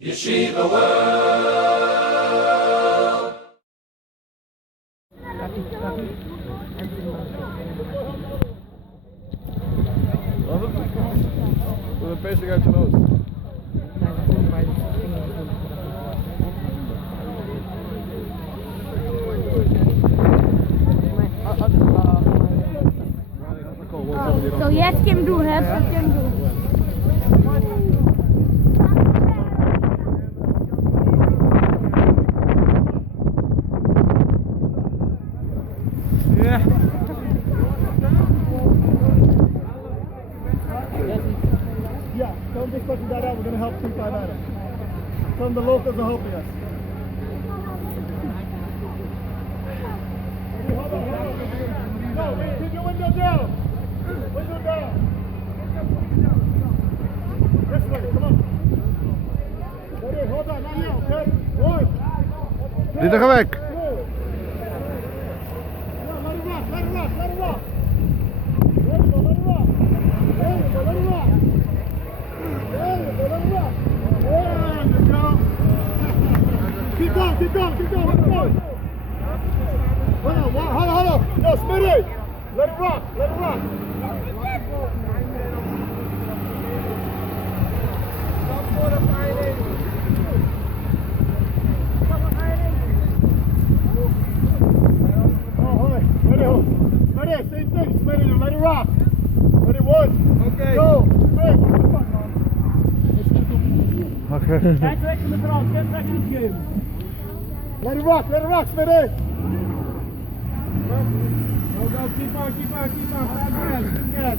Yeshiva World. Was het? Doe een peesje uit je neus. So yes, Kim doen, hè? Kim doen. Yeah. Yeah, tell them dispatch that out. We're going to help 259. Tell them the locals are helping us. Hold on. No, keep your window down. Window down. This way, come on. Ready, hold on, not now, okay? 1, 2, Dit er weg. 3. No, let it rock. Let it rock. Let it rock. Let it rock. Let it rock. There you go, let it rock. There you go, let it rock. There you go. Keep going, keep going, keep going, keep going. Hold on. No, Smitty. Let it rock, let it rock. Ready, same thing, Smitty, let it rock. Ready, 1, Okay. 2, 3. Okay. Get back in the ground, get back in the game. Let it rock, Smitty. Go, keep on. Good.